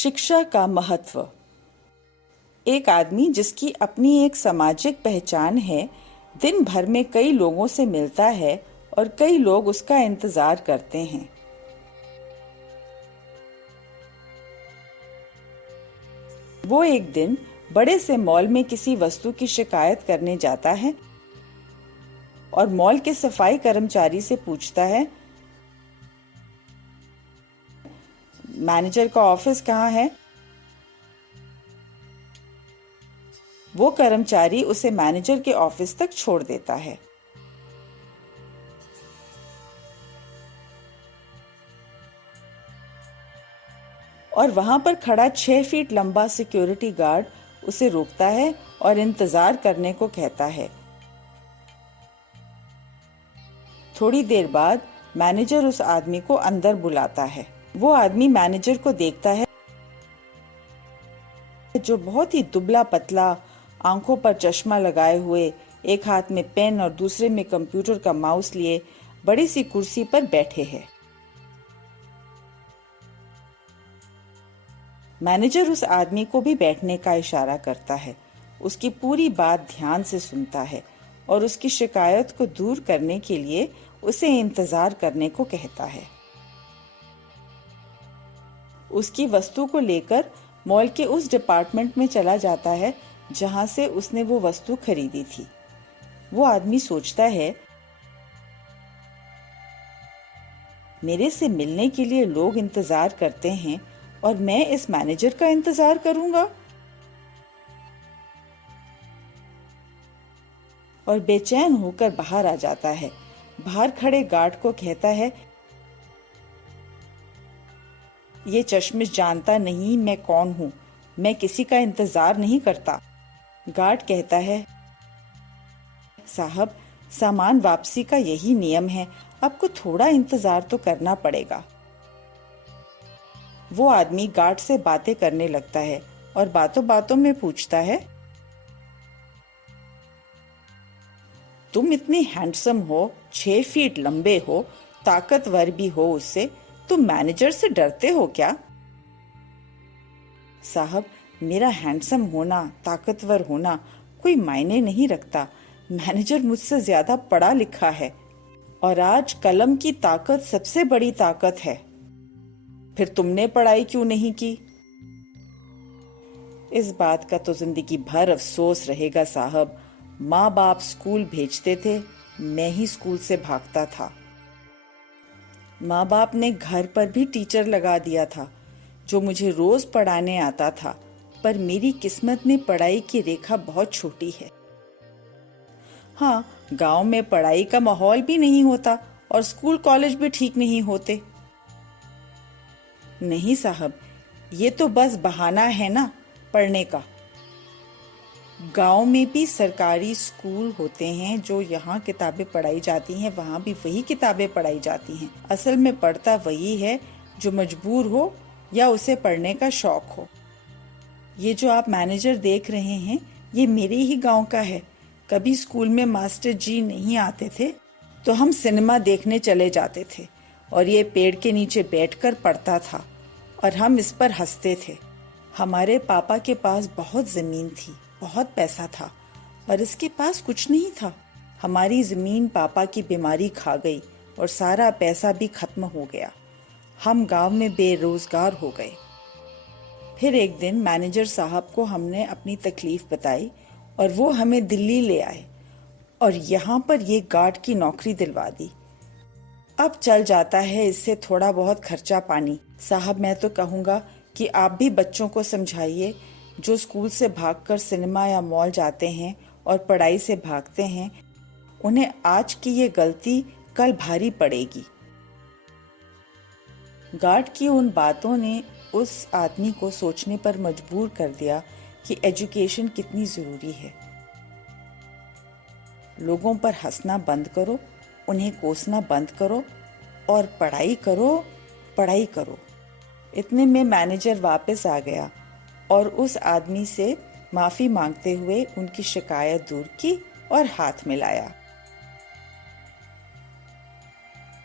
शिक्षा का महत्व। एक आदमी जिसकी अपनी एक सामाजिक पहचान है, दिन भर में कई लोगों से मिलता है और कई लोग उसका इंतजार करते हैं। वो एक दिन बड़े से मॉल में किसी वस्तु की शिकायत करने जाता है और मॉल के सफाई कर्मचारी से पूछता है, मैनेजर का ऑफिस कहाँ है? वो कर्मचारी उसे मैनेजर के ऑफिस तक छोड़ देता है। और वहां पर खड़ा 6 फीट लंबा सिक्योरिटी गार्ड उसे रोकता है और इंतजार करने को कहता है। थोड़ी देर बाद मैनेजर उस आदमी को अंदर बुलाता है। वो आदमी मैनेजर को देखता है, जो बहुत ही दुबला पतला, आंखों पर चश्मा लगाए हुए, एक हाथ में पेन और दूसरे में कंप्यूटर का माउस लिए बड़ी सी कुर्सी पर बैठे हैं। मैनेजर उस आदमी को भी बैठने का इशारा करता है, उसकी पूरी बात ध्यान से सुनता है और उसकी शिकायत को दूर करने के लिए उसे इंतजार करने को कहता है। उसकी वस्तु को लेकर मॉल के उस डिपार्टमेंट में चला जाता है जहां से उसने वो वस्तु खरीदी थी। वो आदमी सोचता है, मेरे से मिलने के लिए लोग इंतजार करते हैं और मैं इस मैनेजर का इंतजार करूंगा। और बेचैन होकर बाहर आ जाता है। बाहर खड़े गार्ड को कहता है, ये चश्मिश जानता नहीं मैं कौन हूं, मैं किसी का इंतजार नहीं करता। गार्ड कहता है, साहब, सामान वापसी का यही नियम है, आपको थोड़ा इंतजार तो करना पड़ेगा। वो आदमी गार्ड से बातें करने लगता है और बातों बातों में पूछता है, तुम इतने हैंडसम हो, 6 फीट लंबे हो, ताकतवर भी हो उससे, तुम मैनेजर से डरते हो क्या? साहब, मेरा हैंडसम होना, ताकतवर होना कोई मायने नहीं रखता। मैनेजर मुझसे ज्यादा पढ़ा लिखा है और आज कलम की ताकत सबसे बड़ी ताकत है। फिर तुमने पढ़ाई क्यों नहीं की? इस बात का तो जिंदगी भर अफसोस रहेगा साहब। माँ बाप स्कूल भेजते थे, मैं ही स्कूल से भागता था। माँ बाप ने घर पर भी टीचर लगा दिया था जो मुझे रोज पढ़ाने आता था, पर मेरी किस्मत में पढ़ाई की रेखा बहुत छोटी है। हाँ, गांव में पढ़ाई का माहौल भी नहीं होता और स्कूल कॉलेज भी ठीक नहीं होते। नहीं साहब, ये तो बस बहाना है ना पढ़ने का। गांव में भी सरकारी स्कूल होते हैं, जो यहाँ किताबें पढ़ाई जाती हैं वहाँ भी वही किताबें पढ़ाई जाती हैं। असल में पढ़ता वही है जो मजबूर हो या उसे पढ़ने का शौक हो। ये जो आप मैनेजर देख रहे हैं, ये मेरे ही गांव का है। कभी स्कूल में मास्टर जी नहीं आते थे तो हम सिनेमा देखने चले जाते थे और ये पेड़ के नीचे बैठकर पढ़ता था और हम इस पर हंसते थे। हमारे पापा के पास बहुत जमीन थी, बहुत पैसा था, और इसके पास कुछ नहीं था। हमारी जमीन पापा की बीमारी खा गई और सारा पैसा भी खत्म हो गया। हम गांव में बेरोजगार हो गए। फिर एक दिन मैनेजर साहब को हमने अपनी तकलीफ बताई और वो हमें दिल्ली ले आए और यहाँ पर ये गार्ड की नौकरी दिलवा दी। अब चल जाता है इससे थोड़ा बहुत खर्चा पानी। साहब, मैं तो कहूँगा कि आप भी बच्चों को समझाइए, जो स्कूल से भागकर सिनेमा या मॉल जाते हैं और पढ़ाई से भागते हैं, उन्हें आज की ये गलती कल भारी पड़ेगी। गार्ड की उन बातों ने उस आदमी को सोचने पर मजबूर कर दिया कि एजुकेशन कितनी जरूरी है। लोगों पर हंसना बंद करो, उन्हें कोसना बंद करो और पढ़ाई करो, पढ़ाई करो। इतने में मैनेजर वापस आ गया और उस आदमी से माफी मांगते हुए उनकी शिकायत दूर की और हाथ मिलाया।